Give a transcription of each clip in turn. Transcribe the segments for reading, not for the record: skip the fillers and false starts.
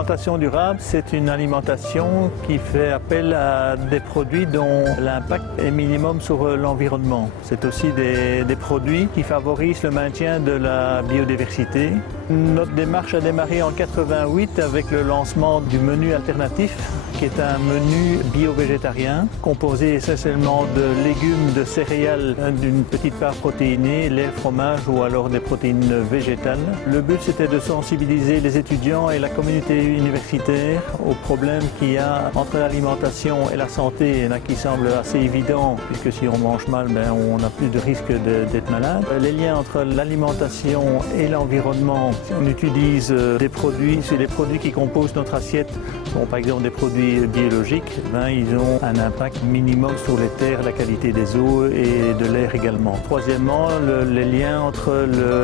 L'alimentation durable, c'est une alimentation qui fait appel à des produits dont l'impact est minimum sur l'environnement. C'est aussi des produits qui favorisent le maintien de la biodiversité. Notre démarche a démarré en 88 avec le lancement du menu alternatif, qui est un menu bio-végétarien composé essentiellement de légumes, de céréales, d'une petite part protéinée, lait, fromage ou alors des protéines végétales. Le but, c'était de sensibiliser les étudiants et la communauté universitaire aux problèmes qu'il y a entre l'alimentation et la santé, là qui semble assez évident, puisque si on mange mal, on n'a plus de risque d'être malade. Les liens entre l'alimentation et l'environnement, on utilise des produits, c'est les produits qui composent notre assiette, sont par exemple des produits biologiques, ils ont un impact minimum sur les terres, la qualité des eaux et de l'air également. Troisièmement, les liens entre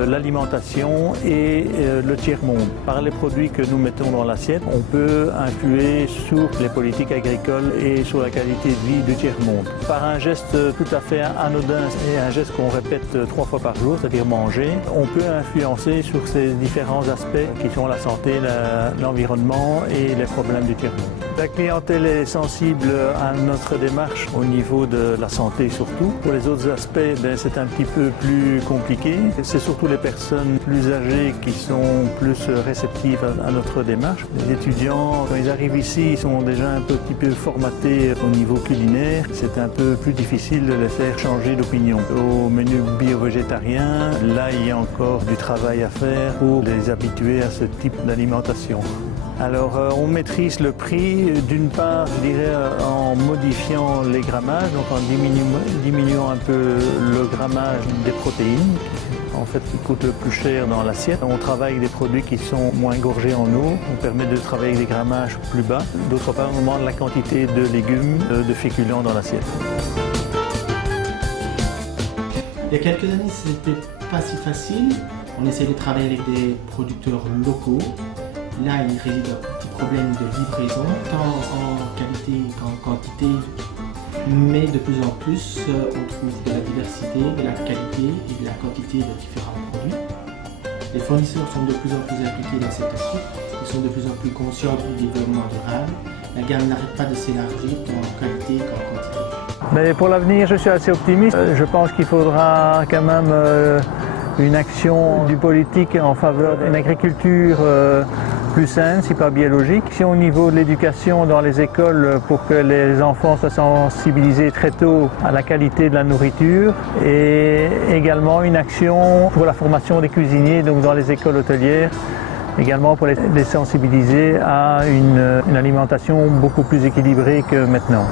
l'alimentation et le tiers-monde. Par les produits que nous mettons dans l'assiette, on peut influer sur les politiques agricoles et sur la qualité de vie du tiers-monde. Par un geste tout à fait anodin et un geste qu'on répète 3 fois par jour, c'est-à-dire manger, on peut influencer sur ces différents aspects qui sont la santé, l'environnement et les problèmes du tiers-monde. La clientèle est sensible à notre démarche au niveau de la santé surtout. Pour les autres aspects, c'est un petit peu plus compliqué. C'est surtout les personnes plus âgées qui sont plus réceptives à notre démarche. Les étudiants, quand ils arrivent ici, ils sont déjà un petit peu formatés au niveau culinaire. C'est un peu plus difficile de les faire changer d'opinion. Au menu bio-végétarien, là, il y a encore du travail à faire pour les habituer à ce type d'alimentation. Alors, on maîtrise le prix, d'une part, je dirais, en modifiant les grammages, donc en diminuant un peu le grammage des protéines, en fait, qui coûte le plus cher dans l'assiette. On travaille avec des produits qui sont moins gorgés en eau, on permet de travailler avec des grammages plus bas. D'autre part, on augmente la quantité de légumes, de féculents dans l'assiette. Il y a quelques années, c'était pas si facile. On essayait de travailler avec des producteurs locaux. Là, il réside un petit problème de livraison, tant en qualité qu'en quantité. Mais de plus en plus, on trouve de la diversité, de la qualité et de la quantité de différents produits. Les fournisseurs sont de plus en plus impliqués dans cette assiette. Ils sont de plus en plus conscients du développement durable. La gamme n'arrête pas de s'élargir tant en qualité qu'en quantité. Mais pour l'avenir, je suis assez optimiste. Je pense qu'il faudra quand même une action du politique en faveur d'une agriculture plus saine, si pas biologique. Si au niveau de l'éducation dans les écoles pour que les enfants soient sensibilisés très tôt à la qualité de la nourriture et également une action pour la formation des cuisiniers donc dans les écoles hôtelières, également pour les sensibiliser à une alimentation beaucoup plus équilibrée que maintenant.